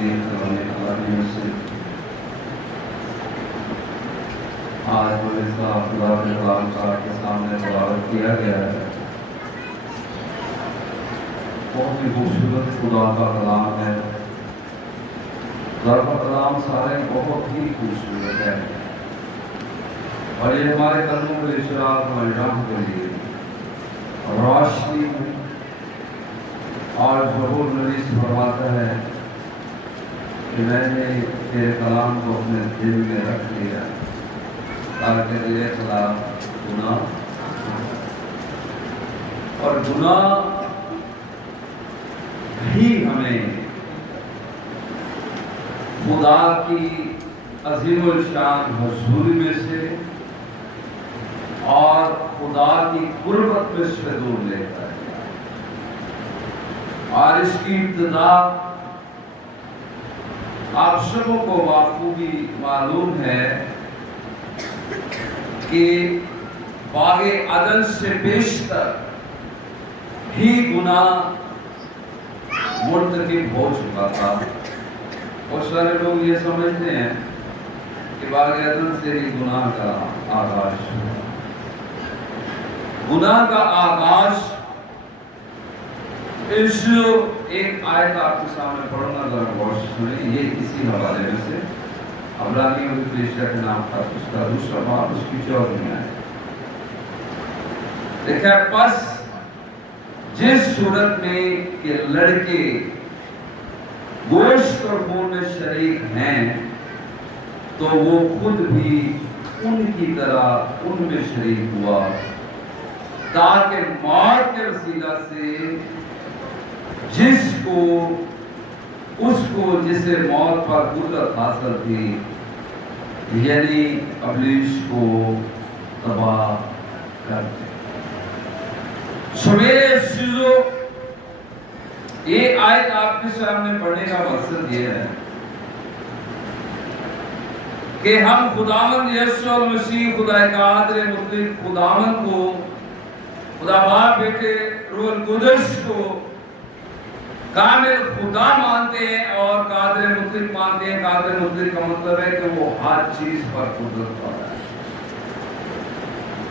سے آج خدا کے کلام کے سامنے تلاوت کیا گیا ہے۔ بہت ہی خوبصورت خدا کا کلام ہے۔ خدا کا کلام سارے بہت ہی خوبصورت ہے، اور یہ ہمارے قدموں کے اشراق و الہام کے لیے روشنی اور ظہور نویس فرماتا ہے کہ میں نے تیرے کلام کو اپنے دل میں رکھ لیا تاکہ تیرے خلاف گناہ اور گناہ بھی ہمیں خدا کی عظیم الشان حضوری میں سے اور خدا کی قربت میں سے دور لیتا ہے۔ اور اس کی ابتدا آپ سبوں کو بخوبی معلوم ہے کہ باغ عدن سے بیشتر ہی گناہ مرتکب ہو چکا تھا۔ بہت سارے لوگ یہ سمجھتے ہیں کہ باغ عدن سے ہی گناہ کا آغاز ہوا۔ گناہ کا آغاز اس ایک آیت آپ کے سامنے پڑھنا ذرا غور سے سنیں، یہ اسی حوالے میں سے عبرانیوں کی کلیسیا کے نام پر اس کا دوسرا باب اس کی 14ویں آیت۔ دیکھیں، پس جس صورت میں کہ لڑکے گوشت اور خون میں شریک ہیں تو وہ خود بھی ان کی طرح ان میں شریک ہوا، تاکہ موت کے وسیلہ سے جسے موت پر قدرت حاصل تھی، یعنی ابلیس کو تباہ کر دے۔ میرے عزیزو، یہ آیت آپ کے سامنے پڑھنے کا مقصد یہ ہے کہ ہم خداوند یسوع المسیح خدا قادر مطلق خداوند کو، خدا باپ بیٹے روح القدس کو کامل خدا مانتے ہیں اور قادر مطلق مانتے ہیں۔ قادر مطلق کا مطلب ہے کہ وہ ہر چیز پر قدرت والا ہے،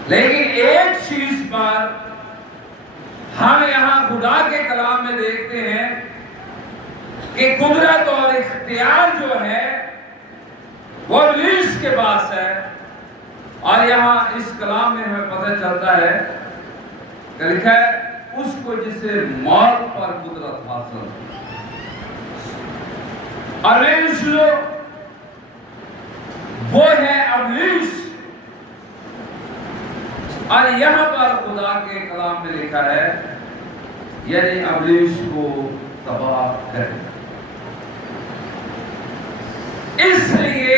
لیکن ایک چیز پر ہم یہاں خدا کے کلام میں دیکھتے ہیں کہ قدرت اور اختیار جو ہے وہ ابلیس کے پاس ہے، اور یہاں اس کلام میں ہمیں پتہ چلتا ہے کہ لکھا ہے اس کو جسے موت پر قدرت حاصل ہے۔ اور وہ ہے ابلیس، اور یہاں پر خدا کے کلام میں لکھا ہے یعنی ابلیس کو تباہ کرے۔ اس لیے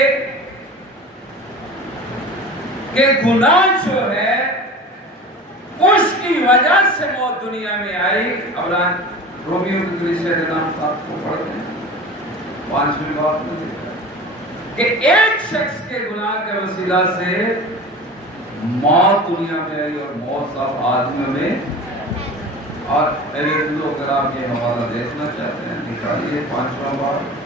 کہ گناہ جو ہے اس کی وجہ سے موت دنیا میں آئی۔ رومیو کی کلیسیا کے نام آپ کو پڑھتے ہیں 5ویں باب میں لکھا ہے کہ ایک شخص کے گناہ کے وسیلہ سے موت دنیا میں آئی، اور موت سب آدمیوں میں۔ اور میرے دلوں اگر آپ یہ حوالہ دیکھنا چاہتے ہیں نکالیے 5واں باب،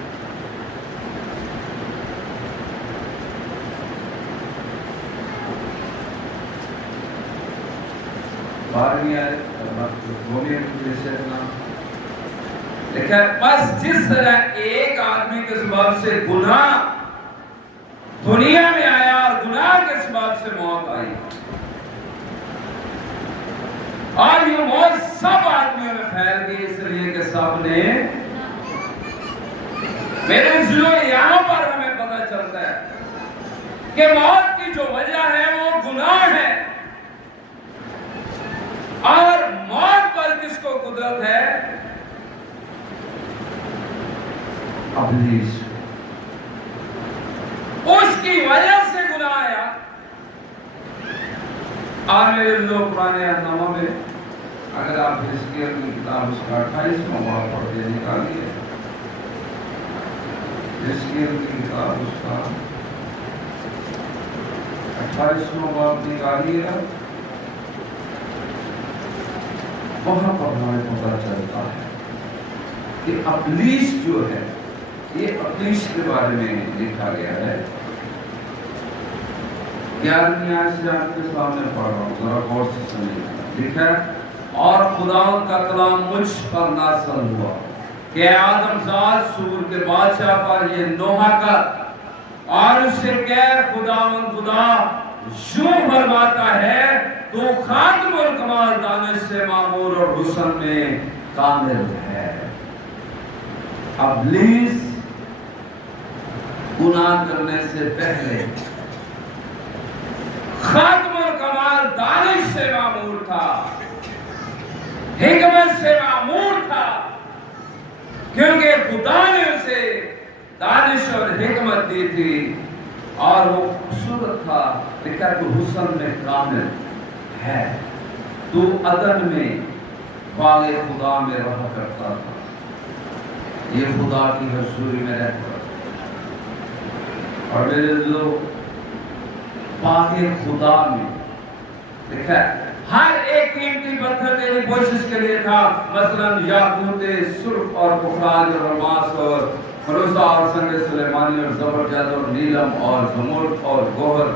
لکھا ہے بس جس طرح ایک آدمی کے سبب سے گناہ دنیا میں آیا اور گناہ کے سبب سے موت آئی، اور یہ موت سب آدمیوں میں پھیل گئی اس لیے کہ سب نے، میرے ذلو یہاں پر ہمیں پتہ چلتا ہے کہ موت کی جو وجہ ہے وہ گناہ ہے، اور موت پر کس کو قدرت ہے؟ ابلیس۔ اس کی وجہ سے گناہ آیا۔ اور میرے لوگ پرانے نامہ میں اگر آپ حزقیل کی کتاب اس کا 28واں باب پڑھتے نکالیے، حزقیل کی کتاب اس کا 28واں باب نکالیے، وہاں پر ہمیں پتہ چلتا ہے کہ ابلیس جو ہے یہ ابلیس کے بارے میں لکھا گیا ہے۔ 11ویں آیت سے آپ کے سامنے پڑھ رہا ہوں، ذرا غور سے سنیے۔ لکھا ہے اور خداوند کا کلام مجھ پر نازل ہوا کہ آدم زاد سور کے بادشاہ پر یہ نوحہ کر اور اس سے کہہ خداوند خدا یوں فرماتا ہے تو خاتم الکمال دانش سے معمور اور حسن میں کامل ہے۔ ابلیس گناہ کرنے سے پہلے خاتم الکمال دانش سے معمور تھا، حکمت سے معمور تھا، کیونکہ خدا نے اسے دانش اور حکمت دی تھی اور وہ خوبصورت تھا۔ لکھا تو حسن میں کامل ہے۔ تو عدن میں باغ خدا میں رہا کرتا تھا، یہ خدا کی حضوری میں رہتا تھا۔ اور میرے دلو باغ خدا میں لکھا ہے ہر ایک قیمتی پتھر تیری کوشش کے لیے تھا، مثلا یاقوت سرخ اور پخراج اور الماس اور فروزہ اور سنگ سلیمانی اور زبرجد اور نیلم اور زمرد اور گوہر،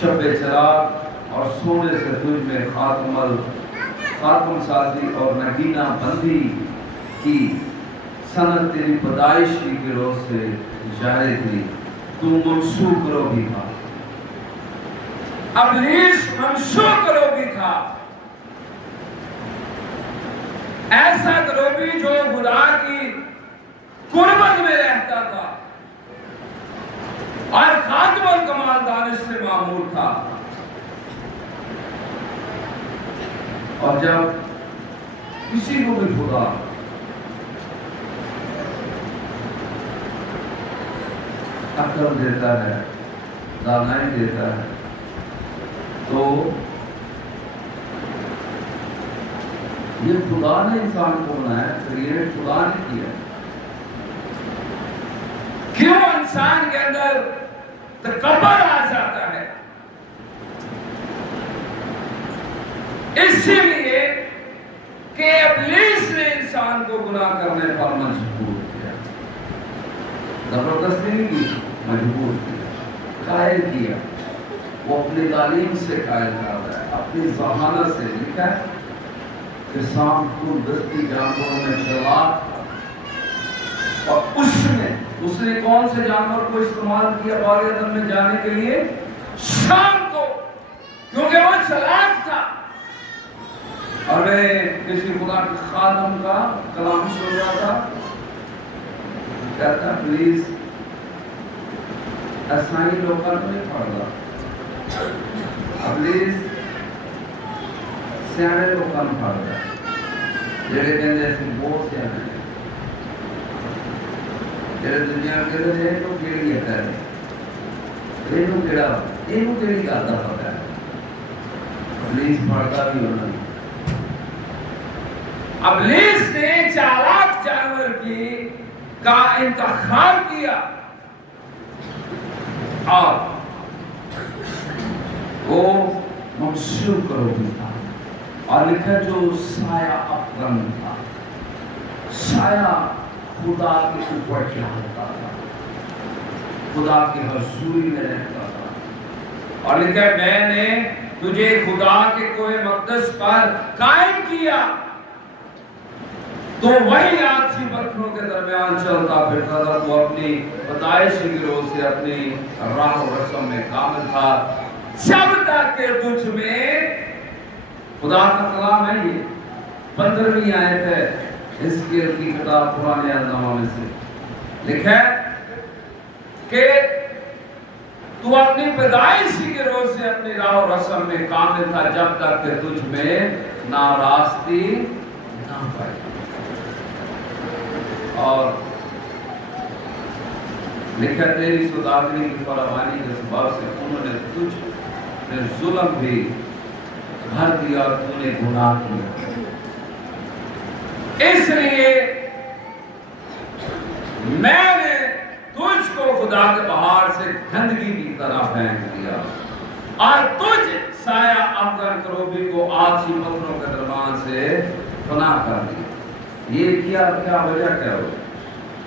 شب چراغ اور سونے سے تجھ میں خاتم سازی اور نگینہ بندی کی سنت تیری پیدائش کی روز سے جاری تھی۔ تو منسوخ کرو بھی تھا، ابلیس منسوخ کرو بھی تھا، ایسا کرو بھی جو خدا کی قربت میں رہتا تھا اور خاتم الکمال دانش سے معمور تھا۔ اور جب کسی کو بھی خدا عقل دیتا ہے، دانائی دیتا ہے، تو یہ خدا نے انسان کو بنایا، کریٹ خدا نے کیا۔ کیوں انسان کے اندر تکبر آ جاتا ہے؟ اسی لیے کہ ابلیس نے انسان کو گناہ کرنے پر مجبور کیا، زبردستی نہیں کی، مجبور کیا، قائل کیا۔ وہ اپنی تعلیم سے قائل کر رہا ہے، اپنی ذہانت سے۔ لکھا ہے کہ سام کو دستی جانوروں میں چلا، اور اس نے کون سے جانور کو استعمال کیا باغ عدن میں جانے کے لیے؟ شام کو، کیونکہ وہ چلاک تھا۔ اور میں کسی خدا کے خادم کا کلام سن رہا تھا، کہتا پلیز اسائی لوگوں کو نہیں پڑھ رہا، پلیز سیانے لوگوں کو پڑھ رہا، جڑے کہندے ہیں بہت سیانے ہیں، جڑے دنیا کے لئے یہ تو کیڑی ہے کہہ رہے، یہ تو کیڑی کرتا پتا ہے، ابلیس پڑھتا بھی ہونا نہیں۔ ابلیس نے چالاک جانور کا انتخاب کیا اور وہ منسوخ کرو بھی تھا، اور لکھا جو سایہ افغان تھا، سایہ خدا کے اوپر چڑھتا تھا، خدا کی حضوری میں رہتا تھا۔ اور لکھا میں نے تجھے خدا کے کوہ مقدس پر قائم کیا، تو وہی آجی پتھروں کے درمیان چلتا پھرتا تھا، تو اپنی پیدائش کی روز سے اپنی راہ و رسم میں کامل تھا، جب تک کہ تجھ میں خدا کا کلام ہے۔ یہ 15ویں آیت ہے حزقیل کی کتاب پرانے نامہ سے، لکھا ہے کہ تو اپنی پیدائش کے روز سے اپنی راہ و رسم میں کامل تھا، جب تک کہ تجھ میں ناراستی نہ پائی۔ اور لکھا تیری سوداگری کی فراوانی کے سبب سے انہوں نے تجھ میں ظلم بھی بھر دیا اور تو نے گناہ کیا، اس لیے میں نے تجھ کو خدا کے پہاڑ سے گندگی کی طرح پھینک دیا، اور تجھ سایہ افغان کروبی کو آجی پتھروں کے درمیان سے فنا کر دیا۔ یہ کیا وجہ کیا ہو؟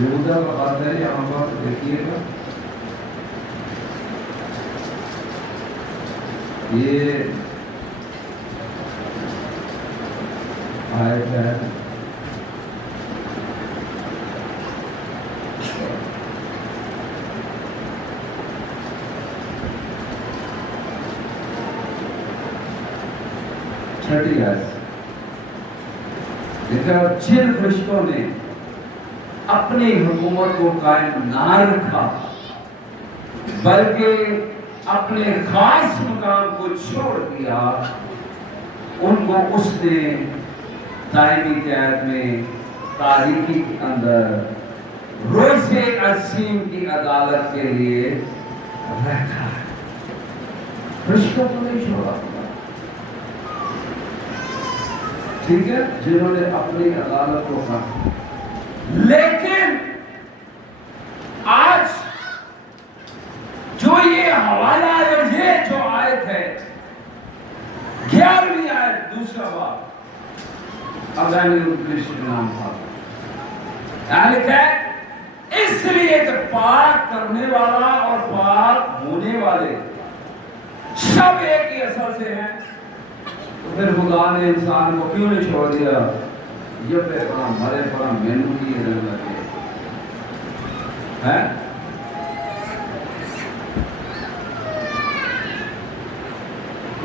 یہودا کا خط ہے، یہاں پر دیکھیے گا، یہ آیت ہے چھٹی آیت، لیکن جن فرشتوں نے اپنی حکومت کو قائم نہ رکھا بلکہ اپنے خاص مقام کو چھوڑ دیا، ان کو اس نے دائمی قید میں تاریکی کے اندر روز عظیم کی عدالت کے لیے رکھا ہے۔ فرشتوں کو نہیں چھوڑا، ٹھیک ہے، جنہوں نے اپنی عدالت کو کہا۔ لیکن آج جو یہ حوالہ ہے، یہ جو آیت ہے 11ویں آیت دوسرا باب، ابراہیم کے نام تھا، یعنی کہ اس لیے کہ پاک کرنے والا اور پاک ہونے والے سب ایک ہی اصل سے ہیں، تو پھر خدا نے انسان کو کیوں نہیں چھوڑ دیا؟ یہ پہ پڑا مرے پڑا مینو کی ضرورت ہے۔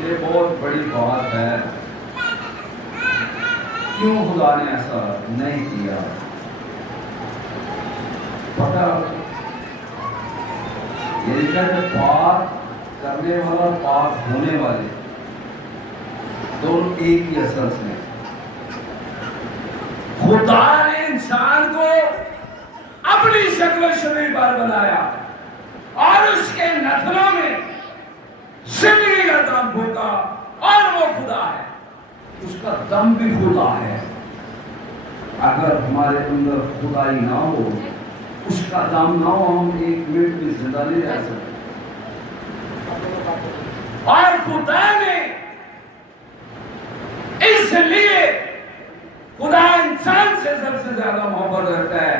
یہ بہت بڑی بات ہے، کیوں خدا نے ایسا نہیں کیا؟ پتہ یہ لکھا ہے پاک کرنے والا پاک ہونے والے دونوں ایک ہی اصل سے۔ خدا نے انسان کو اپنی شکل و شبیہ پر بنایا اور اس کے نسلوں میں زندگی کا دم پھونکا، اور وہ خدا ہے، اس کا دم بھی خدا ہے۔ اگر ہمارے اندر خدائی نہ ہو، اس کا دم نہ ہو، ہم ایک منٹ بھی زندہ نہیں رہ سکتے۔ اور خدا نے اس لیے خدا انسان سے سب سے زیادہ محبت رکھتا ہے،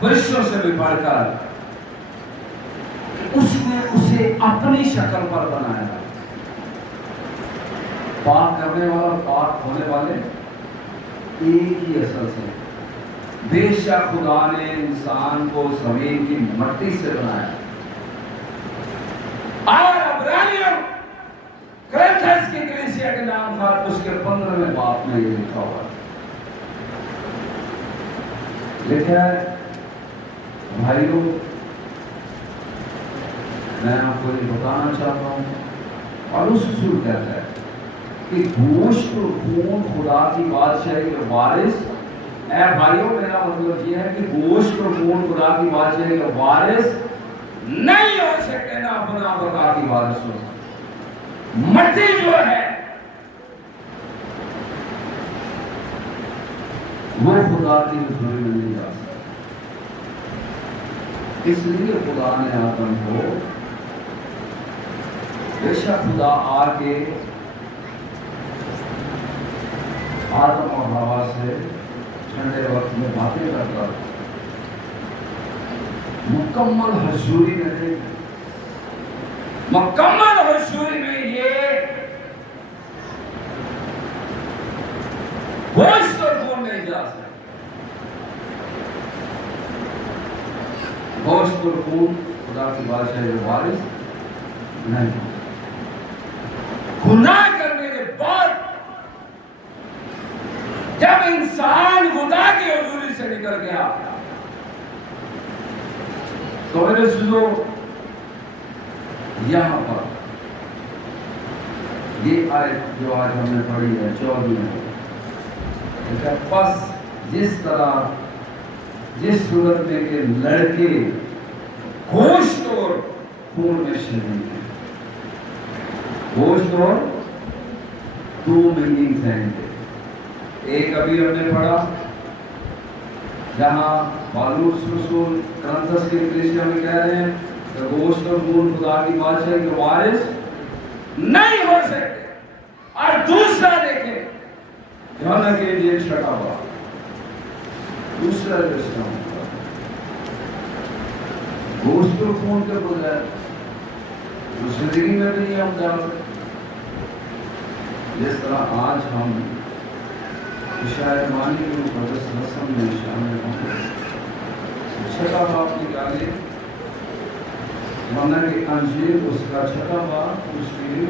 فرشتوں سے بھی بڑھ کر، اس نے اسے اپنی شکل پر بنایا۔ پاک کرنے والا پاک ہونے والے ایک ہی اصل سے۔ بے شک خدا نے انسان کو زمین کی مٹی سے بنایا، اور ابراہیم کرنتھس کی کلیسیا کے نام تھا، اس کے 15ویں باب میں یہ لکھا ہوا لکھا ہے۔ بھائیوں، میں آپ کو یہ بتانا چاہتا ہوں، اور اس اصول کہتا ہے کہ گوشت اور خون خدا کی بادشاہی کے وارث، اے بھائیوں میرا مطلب یہ ہے کہ گوشت اور خون خدا کی بادشاہی کے وارث نہیں ہو سکتے، نہ اپنا خدا کی وارث ہو سکتے۔ مٹی جو ہے وہ خدا کی حضوری میں نہیں جا سکتی، اس لیے خدا نے آدم کو، بے شک خدا آ کے آدم اور حوا سے ٹھنڈے وقت میں باتیں کرتا، مکمل حضوری میں نہیں، مکمل حضوری میں یہ گوشت اور خون نہیں جا سکتا۔ گوشت اور خون خدا کی بادشاہی کے وارث نہیں۔ گناہ کرنے کے بعد جب انسان خدا کی حضوری سے نکل گیا تو میرے سنو، یہاں پر یہ آیت جو آج ہم نے پڑھی ہے 14 کہ پس جس طرح جس صورت میں کہ لڑکے گوشت اور خون میں شریک ہیں، گوشت اور 2 میننگز ہیں۔ ایک ابھی ہم نے پڑھا جہاں پالوس رسول کرنتھس کے کلیسیا میں کہہ رہے ہیں کہ گوشت اور خون خدا کی بادشاہی کے وارث نہیں ہو سکتے، اور دوسرا دیکھیں یوحنا کے لیے چھٹا ہوا دوسرا رسول گوشت اور خون کے بغیر زندگی میں بھی نہیں ہم جا سکتے. جس طرح آج ہم شاعر مانی کی مقدس رسم میں شامل ہوں گے. چھٹا باب نکالے ورنہ کی انجیل اس کا چھٹا باب اس کی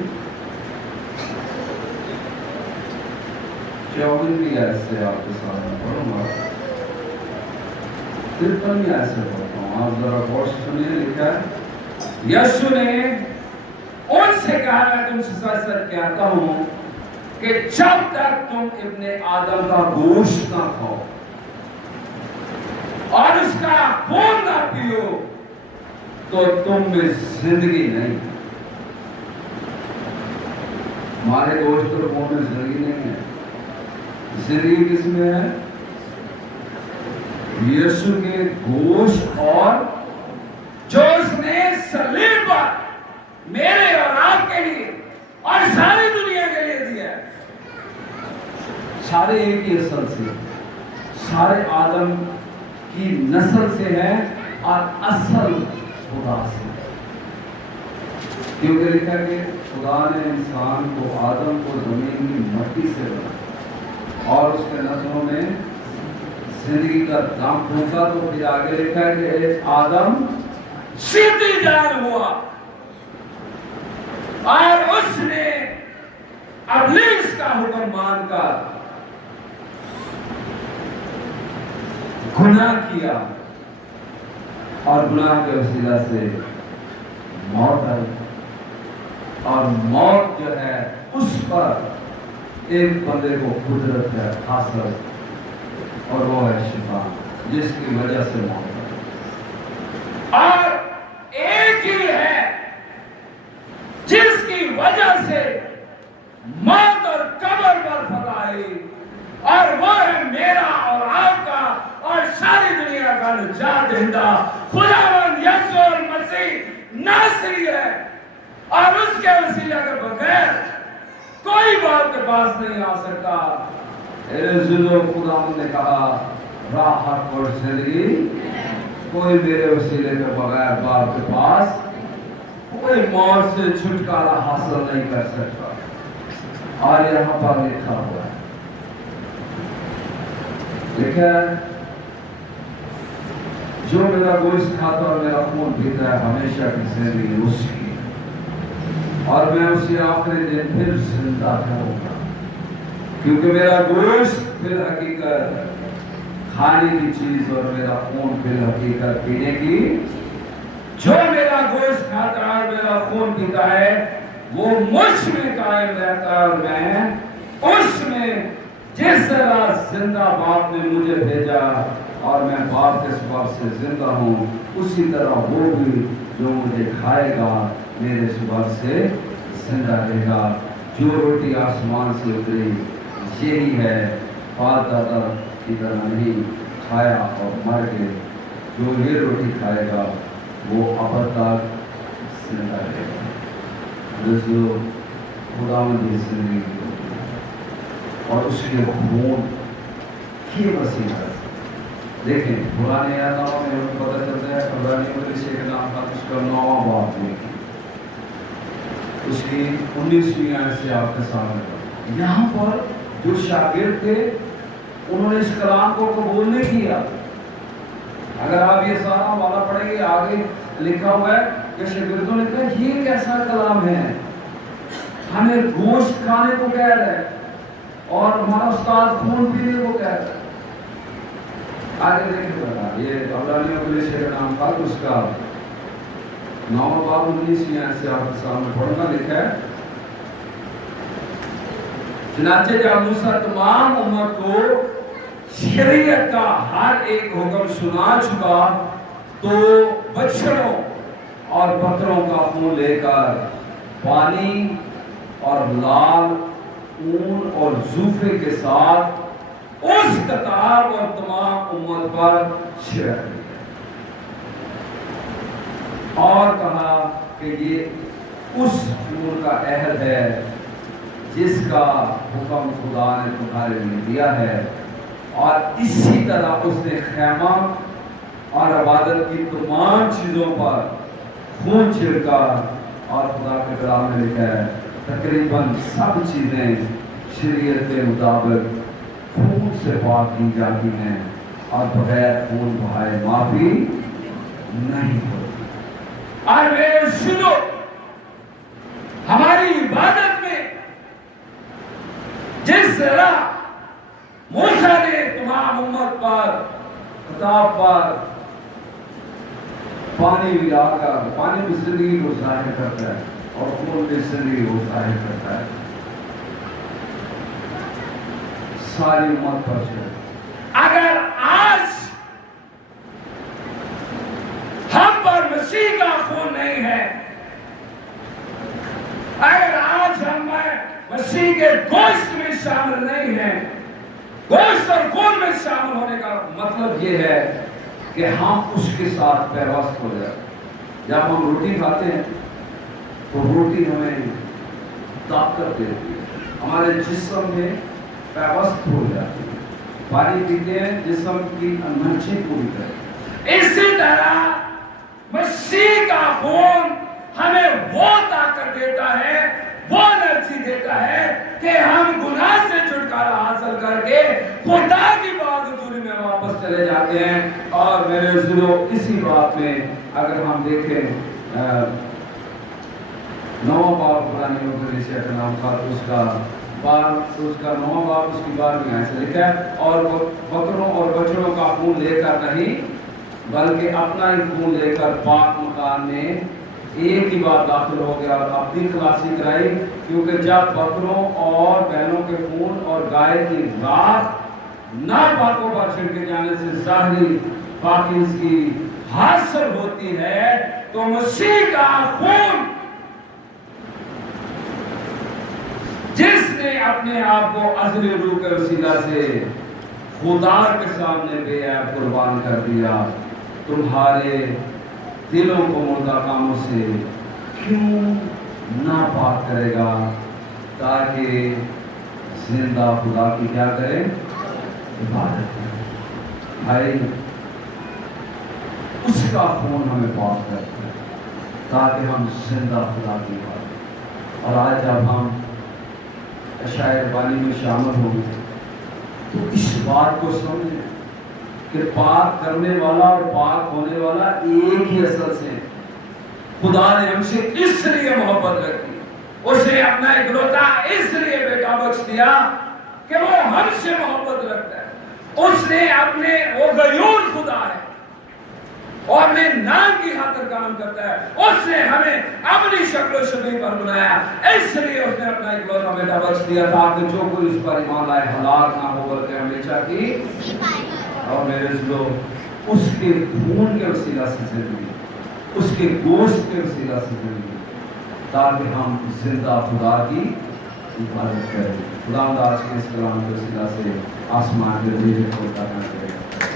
54ویں آیت سے آپ کے سامنے پڑھوں گا. 53ویں آیت سے پڑھتا ہوں, آپ ذرا غور سے سنیے. لکھا ہے یسوع نے ان سے کہا میں تم سے سچ سچ کہتا ہوں کہ جب تک تم ابن آدم کا گوشت نہ کھاؤ اور اس کا خون نہ پیو تو تم میں زندگی نہیں. ہمارے گوشت اور خون میں زندگی نہیں ہے. زندگی کس میں ہے؟ یسوع کے گوشت اور جو اس نے صلیب پر میرے اور آپ کے لیے اور ساری دنیا کے لیے دیا ہے. سارے ایک ہی اصل سے, سارے آدم کی نسل سے ہیں اور اصل خدا سے. کیونکہ لکھا کہ خدا نے انسان کو, آدم کو زمین کی مٹی سے بنایا اور اس کے نسلوں میں زندگی کا دم پھونکا. تو پھر آگے لکھا ہے کہ آدم سیدھی جان ہوا اور اس نے ابلیس کا حکم مان کر گناہ کیا اور گناہ کے وسیلہ سے موت آئی. اور موت جو ہے اس پر ایک بندے کو قدرت ہے حاصل اور وہ ہے شفا, جس کی وجہ سے موت آئی. اور ایک ہی ہے جس کی وجہ سے موت اور قبر پر فتح آئی, اور وہ ہے میرا اور آپ کا اور ساری دنیا کا نجات دہندہ خداوند یسوع المسیح ناصری ہے. اور اس کے وسیلہ کے بغیر کوئی باپ کے پاس نہیں آ سکتا. خداوند نے کہا راہ حق اور زندگی کوئی میرے وسیلے کے بغیر باپ کے پاس کوئی موت سے چھٹکارا حاصل نہیں کر سکتا. اور یہاں پر لکھا ہوا ہے, لکھا ہے جو میرا گوشت کھاتا اور میرا خون پیتا ہے ہمیشہ کی زندگی اس کی, اور میں اسی آخری دن پھر زندہ کروں گا. کیونکہ میرا گوشت پھر حقیقت کھانے کی چیز اور میرا خون پھر حقیقت پینے کی. جو میرا گوشت کھاتا ہے اور میرا خون پیتا ہے وہ مجھ میں قائم رہتا ہے اور میں اس میں. جس طرح زندہ باپ نے مجھے بھیجا اور میں باپ کے سبب سے زندہ ہوں, اسی طرح وہ بھی جو مجھے کھائے گا میرے سبب سے زندہ رہے گا. جو روٹی آسمان سے اتری یہی ہے, باپ دادا کی طرح نہیں کھایا اور مر گئے. جو یہ روٹی کھائے گا وہ ابد تک زندہ رہے گا. جو خداوند کی زندگی اور اس کے خون کی وسیلہ. دیکھیں پرانے آدموں میں ہمیں پتہ چلتا ہے عبرانی مدرسے کے نام کا اس کا 9واں باب میں اس کی 19ویں آیت سے آپ کے سامنے. یہاں پر جو شاگرد تھے انہوں نے اس کلام کو قبول نہیں کیا. اگر آپ یہ سارا والا پڑھیں گے آگے لکھا ہوا ہے کہ شاگردوں نے کہا یہ کیسا کلام ہے, ہمیں گوشت کھانے کو کہہ رہا ہے اور ہمارا استاد خون پینے کو کہہ رہا ہے. آگے دیکھیں بتا یہ عبرانی مدرسے کا نام تھا اس کا 9واں باب 19ویں آیت سے آپ کے سامنے پڑھنا. لکھا ہے چنانچہ جب موسیٰ تمام امت کو شریعت کا ہر ایک حکم سنا چکا تو بچڑوں اور بکروں کا خون لے کر پانی اور لال اون اور زوفے کے ساتھ اس کتاب اور تمام امت پر چھڑک دیا اور کہا کہ یہ اس خون کا عہد ہے جس کا حکم خدا نے تمہارے لیے دیا ہے. اور اسی طرح اس نے خیمہ اور عبادت کی تمام چیزوں پر خون چھڑکا، اور خدا کے کلام میں لکھا ہے تقریباً سب چیزیں شریعت کے مطابق خون سے پاک کی جاتی ہیں، اور بغیر خون بہائے معافی نہیں ہوتی۔ اور میرے سنو، ہماری عبادت میں جس طرح موسیٰ نے تمام امت پر خطاب پر پانی ملا کر، پانی میں زندگی کو ظاہر کرتا ہے اور خون میں زندگی کو ظاہر کرتا ہے، ساری امت پر سے اگر آج ہم پر مسیح کا خون نہیں ہے، اگر آج ہم مسیح کے گوشت میں شامل نہیں ہیں، گوشت اور خون میں شامل ہونے کا مطلب یہ ہے کہ ہم اس کے ساتھ پیوست ہو جائیں۔ جب ہم روٹی کھاتے ہیں تو روٹی ہمیں طاقت دیتی ہے، ہمارے جسم میں پیوست ہو جاتی ہے، پانی پیتے ہیں جسم کی انرجی پوری کرتی ہے۔ اسی طرح مسیح کا خون ہمیں وہ طاقت دیتا ہے، وہ انرجی دیتا ہے کہ ہم گناہ سے چھٹکارا حاصل کر کے خدا کی بات حضوری میں واپس چلے جاتے ہیں۔ اور میرے عزیزو، اسی بات میں اگر ہم دیکھیں 9 باب قرآن مقدس کا نام اس کا 9 باب اس کی 12ویں آیت سے لکھا ہے، اور بکروں اور بچڑوں کا خون لے کر نہیں بلکہ اپنا ہی خون لے کر پاک مکان میں ایک ہی بار داخل ہو گیا اور اپنی خلاصی کرائی، کیونکہ جب بکروں اور بیلوں کے خون اور گائے کی رات ناپاکوں پر چھڑکے جانے سے ظاہری پاکیزگی حاصل ہوتی ہے، تو مسیح کا خون جس نے اپنے آپ کو ازلی روح کے وسیلہ سے خدا کے سامنے بے عیب قربان کر دیا، تمہارے دلوں کو مردہ کاموں سے کیوں ناپاک کرے گا، تاکہ زندہ خدا کی کیا کرے، عبادت کرے۔ بھائی، اس کا خون ہمیں پاک کرتا ہے تاکہ ہم زندہ خدا کی عبادت۔ اور آج جب ہم عشاء ربانی میں شامل ہوں گے تو اس بات کو سمجھیں کہ پاک کرنے والا اور پاک ہونے والا ایک ہی اصل سے۔ خدا نے ہم سے اس لیے محبت رکھی، اس نے اپنا اکلوتا اس لیے بیٹا بخش دیا کہ وہ ہم سے محبت رکھتا ہے۔ اس نے اپنے، وہ غیور خدا ہے اور اپنے نام کی خاطر کام کرتا ہے، اس نے ہمیں اپنی شکل و شبیہ پر بنایا، اس لیے اس نے اپنا اکلوتا بیٹا بخش دیا تاکہ جو کوئی اس پر ایمان لائے ہلاک نہ ہو بلکہ ہمیشہ کی۔ اور میرے دوستو، اس کے خون کے وسیلہ سے زندگی، اس کے گوشت کے وسیلہ سے زندگی، تاکہ ہم زندہ خدا کی عبادت کریں۔ خدا آج کے اس کلام کے وسیلہ سے آسمان کے دیوے کو عطا کرے۔